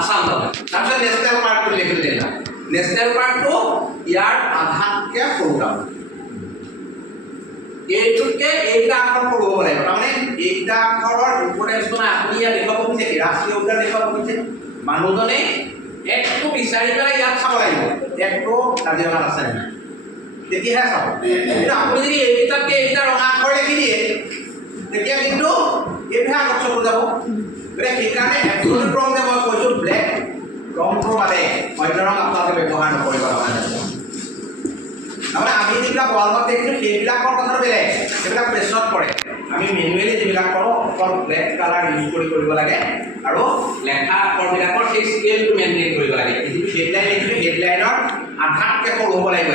আসাম লগাই তাৰপিছত নেশ্যনেল পাৰ্কটো লিখি দিলা নেশ্যনেল পাৰ্কটো ইয়াৰ আধাতকৈ সৰু ডাঙৰ এইটোতকৈ এইটা আখৰ সৰু হ'ব লাগিব তাৰমানে এইটা আখৰৰ ইম্পৰ্টেঞ্চ মানে আপুনি ইয়াত দেখুৱাব খুজিছে ৰাষ্ট্ৰীয় উদ্যান দেখুৱাব খুজিছে মানুহজনে একটো বিচাৰি পেলাই ইয়াত চাব লাগিব একটো কাজিৰঙাত আছে নাই তেতিয়াহে চাব কিন্তু আপুনি যদি এইকেইটাতকৈ এইকেইটা ৰঙা আখৰ লিখি দিয়ে তেতিয়া কিন্তু এইটোহে আগত চকু যাব গতিকে সেইকাৰণে এবছলুট ৰং যে মই কৈছোঁ ব্লেক ৰংটোৰ বাদে অন্য ৰং আপোনালোকে ব্যৱহাৰ নকৰিব তাৰমানে আমি যিবিলাক ৱালত দেখিছোঁ সেইবিলাকৰ কথাটো বেলেগ সেইবিলাক প্ৰেছত পৰে আমি মেনুৱেলি যিবিলাক কৰোঁ অকল ব্লেক কালাৰ ইউজ কৰিব লাগে আৰু লেখা আখৰবিলাকৰ সেই স্কেলটো মেইনটেইন কৰিব লাগে যিটো হেডলাইন লিখিছোঁ হেডলাইনৰ আধাতকৈ সৰু হ'ব লাগিব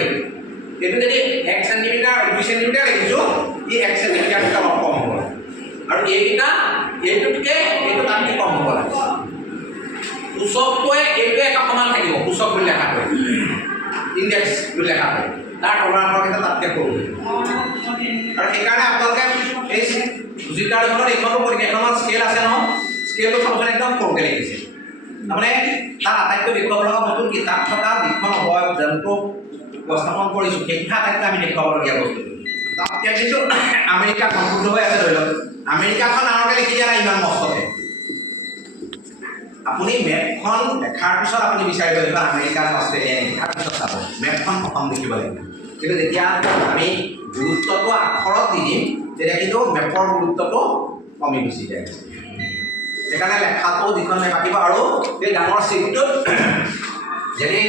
এইটো যদি 1 চেণ্টিমিটাৰ 2 চেণ্টিমিটাৰ লিখিছোঁ ই 1 চেণ্টিমিটাৰতকৈ অলপ কম হ'ব আৰু এইকেইটা এইটোতকৈ এইটো তাতকৈ কম হ'ব লাগে সূচকটোৱে এইটোৱে এটা সমান থাকিব সূচক বুলি লেখাটোৱে ইণ্ডেক্স বুলি লেখাটোৱে তাৰ তলৰ আখৰকেইটা তাতকৈ সৰু আৰু সেইকাৰণে আপোনালোকে এই জিকাৰখনত এইখনো এইখনত স্কেল আছে নহয় স্কেলটো চাবচোন একদম সৰুকৈ লিখিছে তাৰমানে তাত আটাইতকৈ দেখুৱাব লগা বস্তু কিতাপ থকা যিখন অৱয়ব যোনটো উপস্থাপন কৰিছোঁ সেইখন আটাইতকৈ আমি দেখুৱাবলগীয়া বস্তু তাত কিছু আমেৰিকা সম্পূৰ্ণ হৈ আছে ধৰি লওক আমেৰিকাখন ডাঙৰকৈ লিখি দিয়া নাই ইমান মস্তকে আপুনি মেপখন দেখাৰ পিছত আপুনি বিচাৰিব লাগিব আমেৰিকা নে অষ্ট্ৰেলিয়া দেখাৰ পিছত চাব মেপখন প্ৰথম দেখিব লাগিব কিন্তু যেতিয়া আমি গুৰুত্বটো আখৰত দি দিম তেতিয়া কিন্তু মেপৰ গুৰুত্বটো কমি গুচি যায় সেইকাৰণে লেখাটো যিখন মেপ আঁকিব আৰু এই ডাঙৰ চিটটোত যেনে